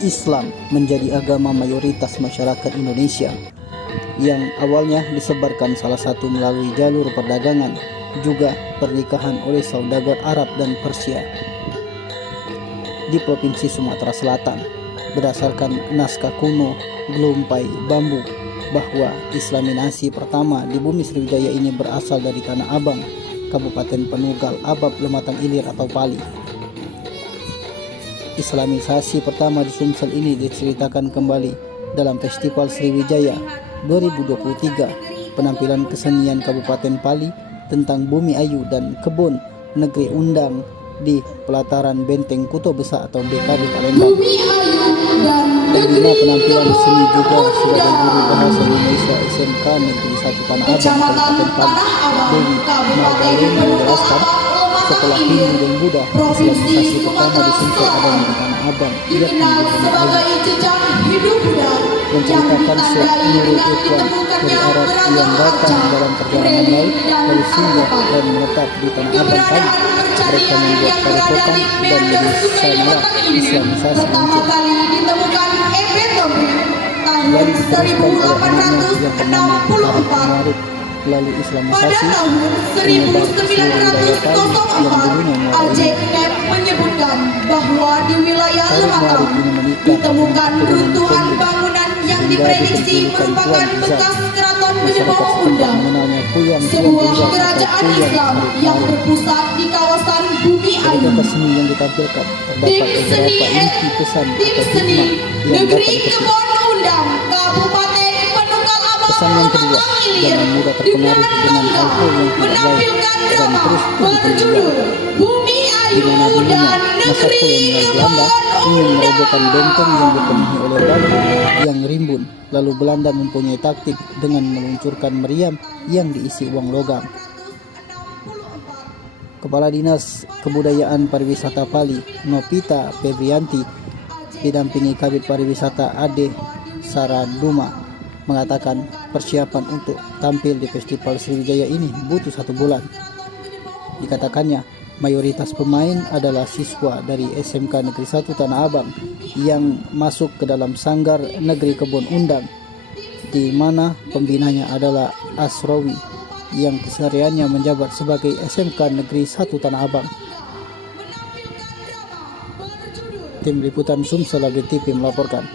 Islam menjadi agama mayoritas masyarakat Indonesia yang awalnya disebarkan salah satu melalui jalur perdagangan, juga pernikahan oleh saudagar Arab dan Persia di Provinsi Sumatera Selatan. Berdasarkan naskah kuno Gelumpai Bambu bahwa Islaminasi pertama di bumi Sriwijaya ini berasal dari Tanah Abang, Kabupaten Penugal Abab Lematang Ilir atau Pali. Islamisasi pertama di Sumsel ini diceritakan kembali dalam Festival Sriwijaya 2023, penampilan kesenian Kabupaten Pali tentang Bumi Ayu dan Kebun Negeri Undang di pelataran Benteng Kuto Besa atau BKB Palembang. Pembina penampilan seni juga sebagai guru bahasa Indonesia SMK Negeri 1 Tanah Abang Kabupaten Pali, Dewi Margalena menjelaskan, setelah Hindu dan Buddha, Islamisasi pertama di Sumsel adanya di Tanah Abang, yakni di Bumi Ayu. Menceritakan Syekh Nurul Ikhwan dari Arab yang datang dalam perjalanan laut lalu singgah dan menetap di Tanah Abang Pali. Mereka membuat padepokan dan dari sanalah Islamisasi muncul. Lalu diteruskan oleh anaknya yang bernama Arab Maruf. Lalu Islamisasi menyebar ke seluruh wilayah Pali yang dulunya Muara menyebutkan bahwa di wilayah Lematang ditemukan runtuhan bangunan yang diprediksi merupakan bekas keraton Benyemau Undang, sebuah kerajaan Islam yang berpusat di kawasan Bumi Ayu. Yang ditampilkan terdapat beberapa inti pesan atau hikmah yang dapat dipetik. Pesan yang kedua, jangan mudah terpengaruh dengan hal-hal yang tidak baik dan terus berjuang. Di mana-mana masa kolonial Belanda ingin merobohkan benteng yang dipenuhi oleh batu yang rimbun, lalu Belanda mempunyai taktik dengan meluncurkan meriam yang diisi uang logam. Kepala Dinas Kebudayaan Pariwisata Pali, Nopita Febrianti, didampingi Kabid Pariwisata Ade Saraduma, mengatakan persiapan untuk tampil di Festival Sriwijaya ini butuh 1 bulan. Dikatakannya, mayoritas pemain adalah siswa dari SMK Negeri 1 Tanah Abang yang masuk ke dalam Sanggar Negeri Kebun Undang, di mana pembinanya adalah Asrawi yang kesehariannya menjabat sebagai SMK Negeri 1 Tanah Abang. Tim Liputan Sumsel TV melaporkan.